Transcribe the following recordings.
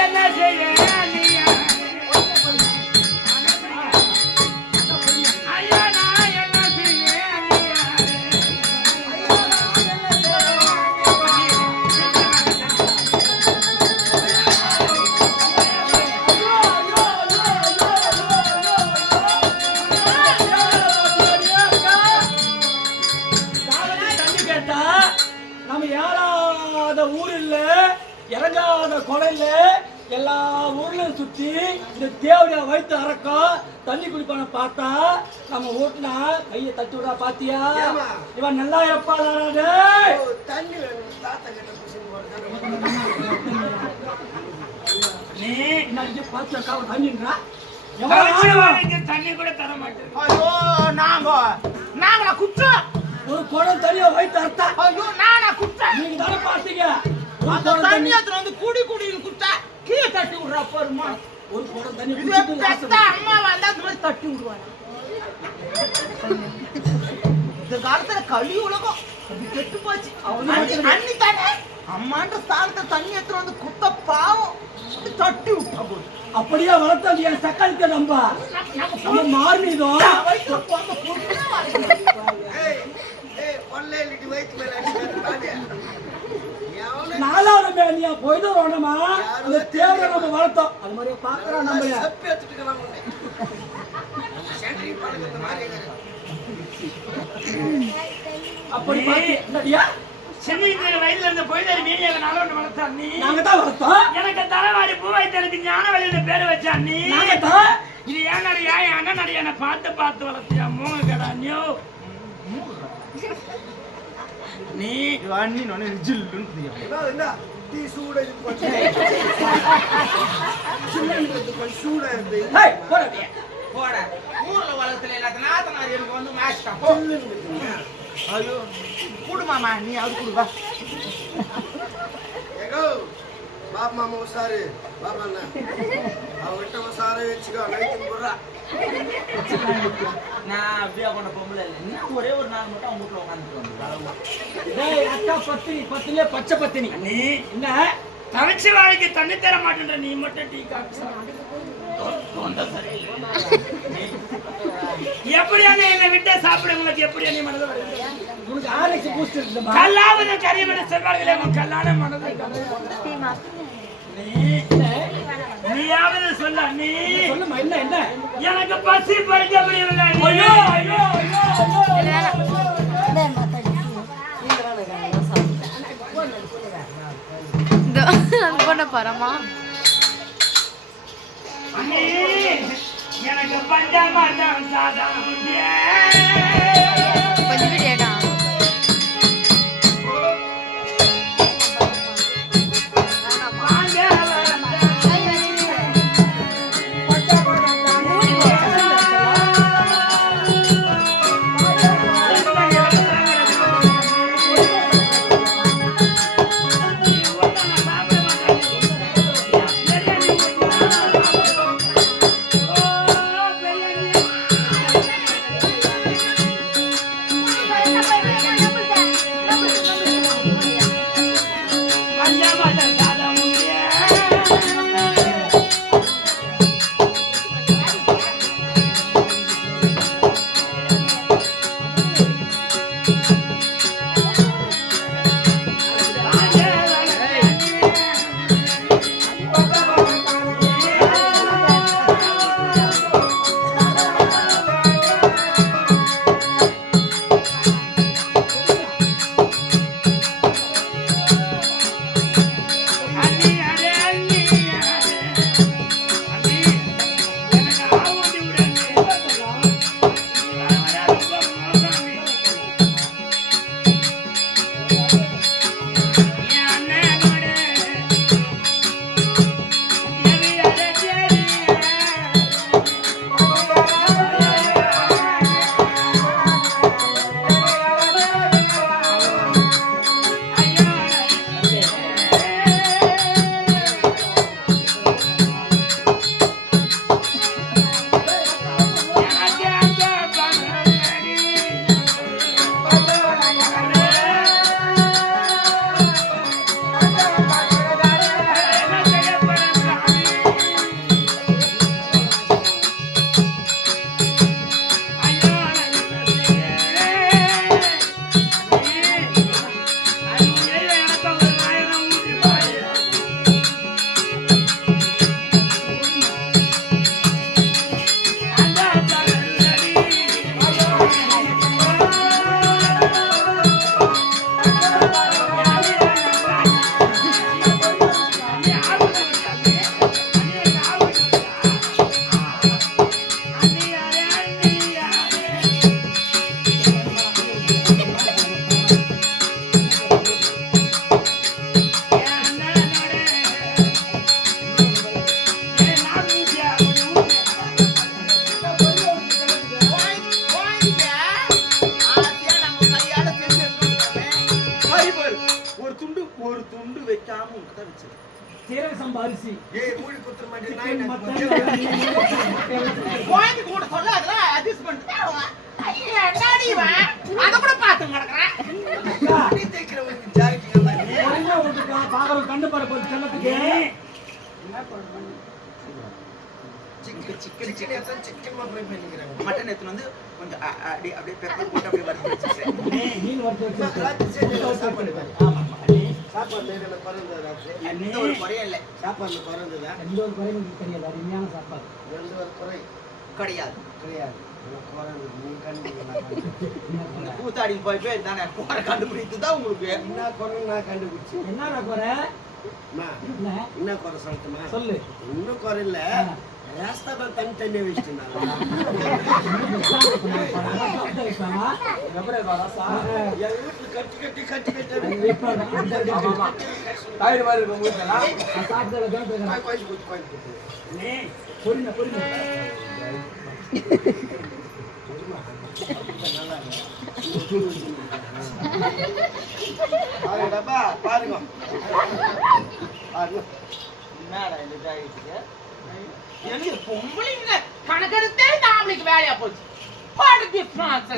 என்ன செய்ய இறங்காத கொலையில எல்லா ஊர்லயும் சுத்தி இந்த தேவடியா வைத்து அறக்கம் தண்ணி குடிப்பான பார்த்தா நம்ம ஊட்டினா கையை தட்டி விடா பாத்தியா இவன் நல்லா இருப்பாளே தண்ணி நீ பாத்தியா தண்ணின்றா தண்ணி கூட தர மாட்டேன் ஐயோ நாங்களா குற்றம் ஒரு குடம் தண்ணியை வைத்து அறுத்தா ஐயோ நானா குற்றம் நீங்க தானே பார்த்தீங்க தண்ணி வந்து குடி குடியில் குட்டா கீழே தட்டி விடுறா பாருமா ஒரு குடம் தண்ணி அம்மா வந்தா அந்த மாதிரி தட்டி விடுவாங்க இந்த காலத்துல கழி உலகம் கெட்டு போச்சு அண்ணி தானே அம்மான்ற ஸ்தானத்தை தண்ணி எடுத்து வந்து குத்த பாவம் தட்டி விட்டா போது அப்படியே வளர்த்தது என் சக்காலிக்க நம்ம மாறினோம் நாலாவது மேனியா போயிட்டு வரணுமா அந்த தேவை நம்ம வளர்த்தோம் அது மாதிரியே பாக்குறோம் நம்ம அப்படி பாத்தியா சின்ன வயதுல இருந்த போயிட்டு மீனியாக நாலு வளர்த்தா நீ நாங்க தான் வளர்த்தோம் எனக்கு தலைவாரி பூவாய்த்தலுக்கு ஞான வழியில பேரு வச்சா நீ இது ஏன் நடிகா என் அண்ணன் நடிகை என்னை பார்த்து பார்த்து வளர்த்தியா மூங்க கடா நியூ நீ அண்ணி நோனே ஜில்லுன்னு என்ன டீ சூட இது கொஞ்சம் சின்னது கொஞ்சம் சூட இருக்கு ஹேய் போட ஊர்ல வளர்த்தல எல்லாத்த நாத்தனார் எனக்கு வந்து மேட்ச் தான் போ ஐயோ குடு மாமா நீ அது குடு வா ஏகோ பாப் மாமா உசாரு பாப் அண்ணா அவகிட்ட உசாரு வெச்சுக்கோ நைட்டு போறா நான் அப்படியே கொண்ட பொம்பளை இல்லை இன்னும் ஒரே ஒரு நாள் மட்டும் அவங்க வீட்டுல உட்காந்துட்டு அக்கா பத்தினி பச்சை பத்தினி நீ என்ன தனிச்சு வாழ்க்கை தண்ணி தர மாட்டேன்ற நீ மட்டும் டீ காஃபி எப்படியான என்னை விட்டு சாப்பிட உங்களுக்கு எப்படியா நீ மனதை உனக்கு ஆரக்ஸ் பூஸ்ட் இருக்குமா கல்லாவது கரியமட செல்வார்களே உன் கல்லான மனதை நீயாவது சொல்ல நீ சொல்லுமா என்ன என்ன எனக்கு பசி படுக்க முடியவில்லை ஐயோ ஐயோ போன பரமா எனக்கு பஞ்சமாதான் சாதம் கொஞ்சம் விடியாடா சீரக சம்பா அரிசி ஏய் மூடி குத்துற மாட்டே சிக்கன், நாய் மட்டன், கோயந்து கூட சொல்ல அதெல்லாம் அட்ஜஸ்ட் பண்ணிட்டு ஐயா என்னடி இவன் அத கூட பாத்து கிடக்குறேன் நீ தேய்க்கிறவங்க ஜாக்கெட் மாதிரி ஒழுங்கா விட்டுக்கா, பாக்குறவங்க கண்டு பாரு போய் செல்லத்துக்கு. என்ன பண்ணுறது? சிக்கன் எத்தனை சிக்கன் ஃப்ரை பண்ணிக்கிறாங்க மட்டன் எடுத்து வந்து கொஞ்சம் அப்படியே பெப்பர் போட்டு அப்படியே வறுத்து வச்சிருக்கேன் மீன் வறுத்து வச்சிருக்கு. சாப்பாடு ஆமா, அண்ணே. சாப்பாடு குறைந்ததா எந்த ஒரு குறையும் இல்லை சாப்பாடுல குறைந்ததா எந்த ஒரு குறையும் எனக்கு தெரியாது. அருமையான சாப்பாடு. எந்த ஒரு குறை கிடையாது கிடையாது குறைந்தது நீ கண்டுபிடிக்க கூத்தாடி போய் தானே குறை கண்டுபிடித்து தான் உங்களுக்கு என்ன குறை நான் கண்டுபிடிச்சேன் என்னடா குறை? என்ன? என்ன குறை சொல்லட்டுமா சொல்லு. இன்னும் குறை இல்ல ராஸ்தாபா தனித்தனியா வச்சுட்டேன் எப்படி ராசா? என் வீட்டுல கட்டி கட்டி கட்டி தாயிடு மாதிரி இருக்கும் உங்களுக்கு எல்லாம். சாப்பிட்டு தான் பேசுறேன். கோயில் நீ புரியுங்க புரியுங்க. டப்பா பாருங்க என்னடா இந்த ஜாக்கெட்டுக்கு எனக்கு பொம்பளைங்க கணக்கெடுத்தே இந்த ஆம்பளைக்கு வேலையா போச்சு பாடு டிஃபரன்ஸ்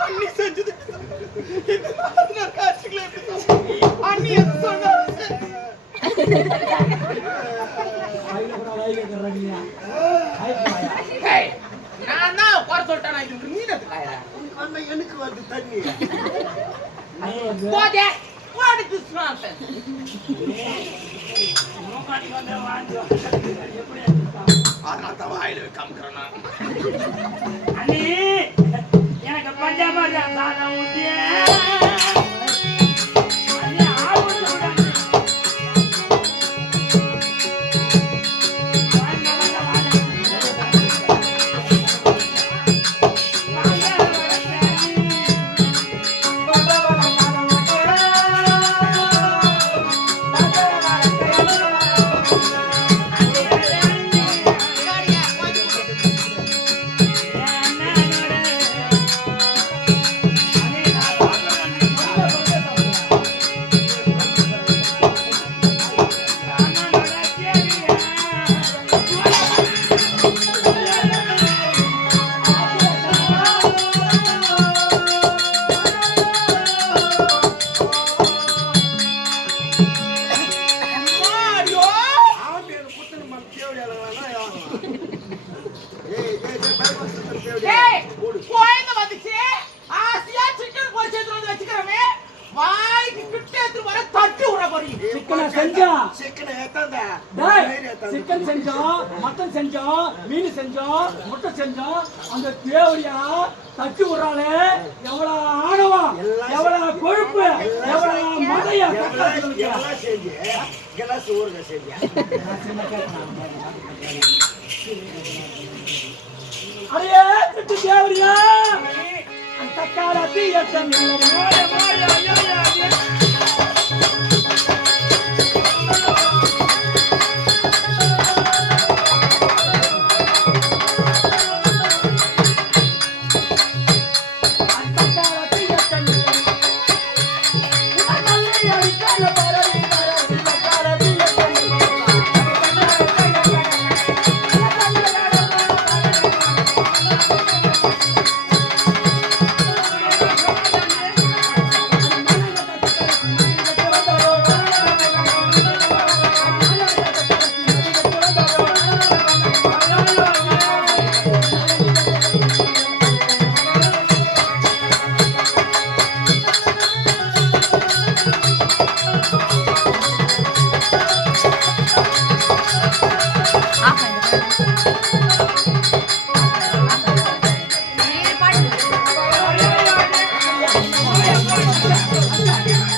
அண்ணி செஞ்சது காட்சிகளை அண்ணி எது சொன்னாரு நான் தான் குறை சொல்லிட்டேன் நான் இது மீனத்து காயறேன் எனக்கு வந்து தண்ணி போதே பாடு டிஃபரன்ஸ் அதனால தான் வாயில வைக்காமக்கிறேன் நான் அண்ணி எனக்கு பஞ்சாபா சாதம் ஊத்தி அண்ணி ஆர்வம் சொல்றேன். கோயந்து வந்துச்சு ஆசியா சிக்கன் பொரிச்சு எடுத்து வந்து வச்சுக்கிறமே வாய்க்கு கிட்ட எடுத்து வர தட்டி விட போறீங்க சிக்கனை செஞ்சோம். சிக்கனை ஏத்தாந்தா சிக்கன் செஞ்சோம், மட்டன் செஞ்சோம், மீன் செஞ்சோம், முட்டை செஞ்சோம். அந்த தேவடியா தட்டி விடுறாளே எவ்வளவு ஆணவம், எவ்வளவு கொழுப்பு, எவ்வளவு மதையா. எல்லாம் செஞ்சு கிளாஸ் ஊருங்க செஞ்சு அடையே திட்டு தேவடியா அந்த கால தீயத்தம்